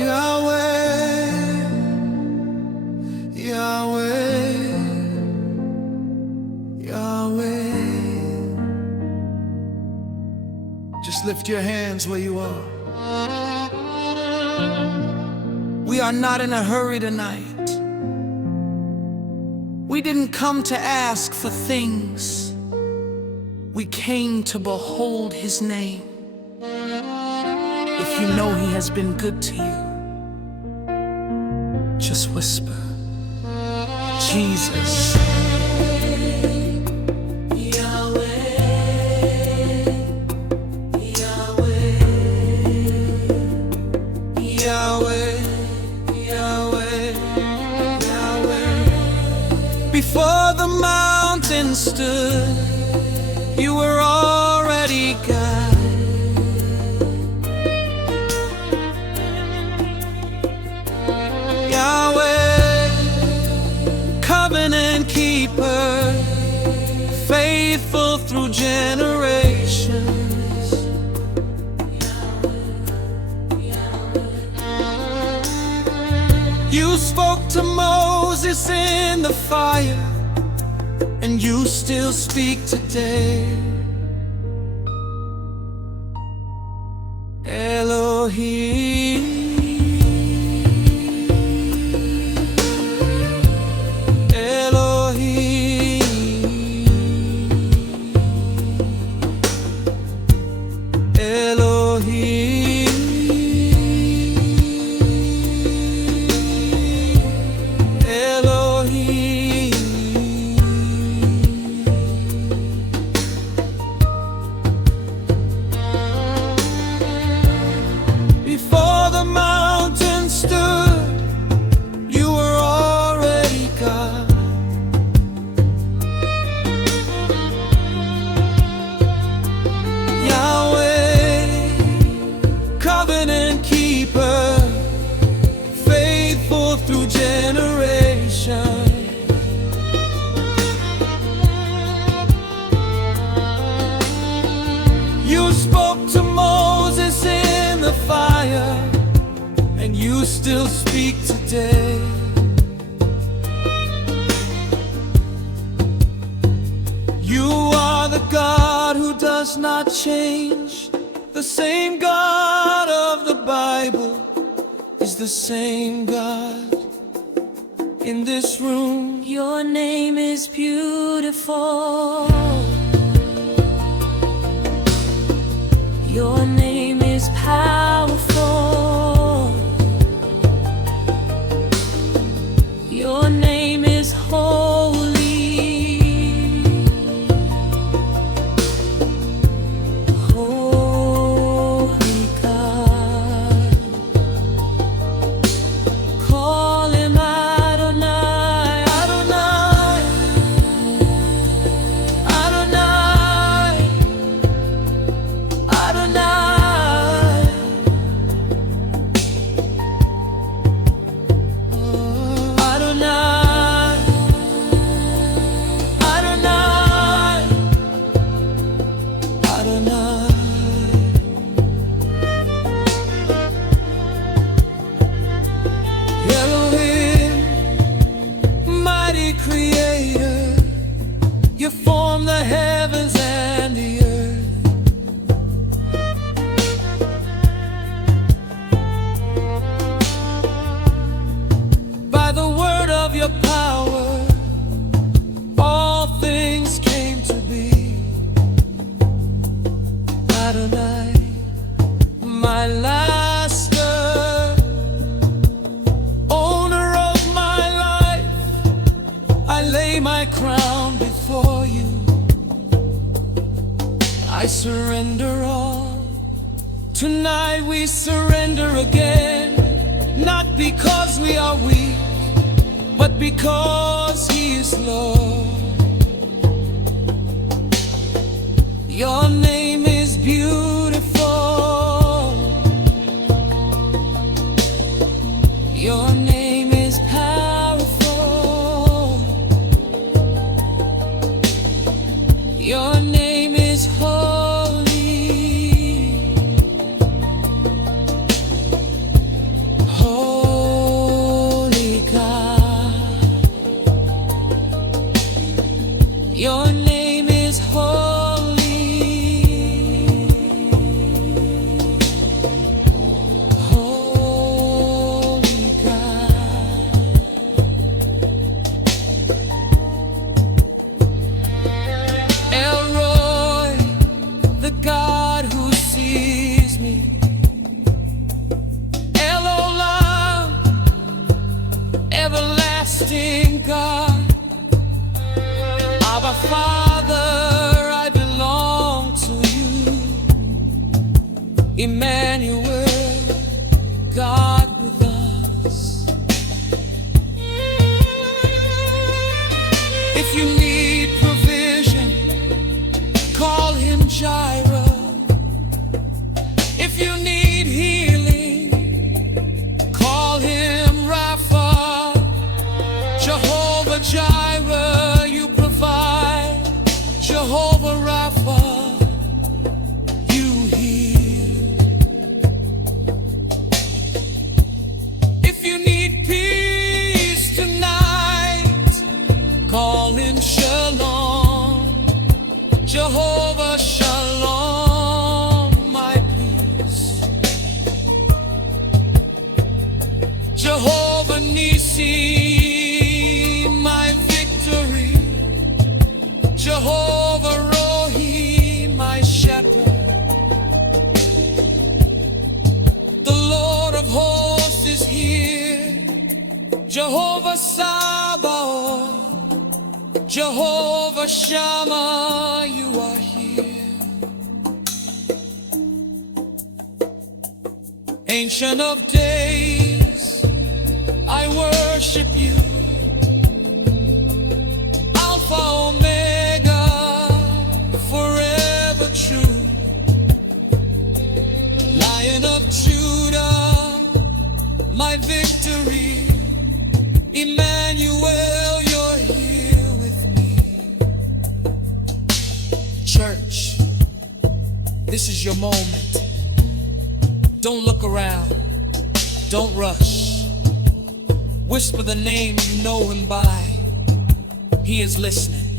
Yahweh, Yahweh, Yahweh. Just lift your hands where you are. We are not in a hurry tonight. We didn't come to ask for things. We came to behold His name. If you know He has been good to you, just whisper, Jesus. Before the mountain stood, you were already God. Yahweh, covenant keeper, faithful through generations. You spoke to Moses in the fire, and you still speak today. Elohim, Elohim, Elohim, Elohim. Before the mountain stood, you were already God. Yahweh, covenant keeper, faithful through generations. You spoke to Moses in the fire, and you still speak today. You are the God who does not change. The same God of the Bible is the same God in this room. Your name is beautiful. Your name is powerful. Your name is holy. Holy God. Call Him Adonai, Adonai, Adonai, Adonai. Adonai, Adonai, Adonai. Elohim, mighty creator, you formed the heavens and the earth. By the word of your power, all things came to be. Adonai, my master, owner of my life, I lay my crown before you. I surrender all. Tonight we surrender again, not because we are weak, but because He is Lord. Your name is beautiful. Your name is powerful. Your name is holy. everlasting God. Abba Father, I belong to you. Emmanuel, God with us. If you need provision, call him Jireh. If you need healing, call him Rapha. Jehovah Jireh, you provide. Jehovah Rapha, you heal. If you need peace tonight, call him Shalom. Jehovah Shalom, my peace. Jehovah Nissi, my victory. Jehovah Rohi, my shepherd. The Lord of hosts is here. Jehovah Sabaoth, Jehovah Shammah, you are here. Ancient of days, I worship you. Alpha Omega, forever true. Lion of Judah, my victory. Emmanuel, you're here with me. Church, this is your moment. Don't look around. Don't rush. Whisper the name you know him by. He is listening.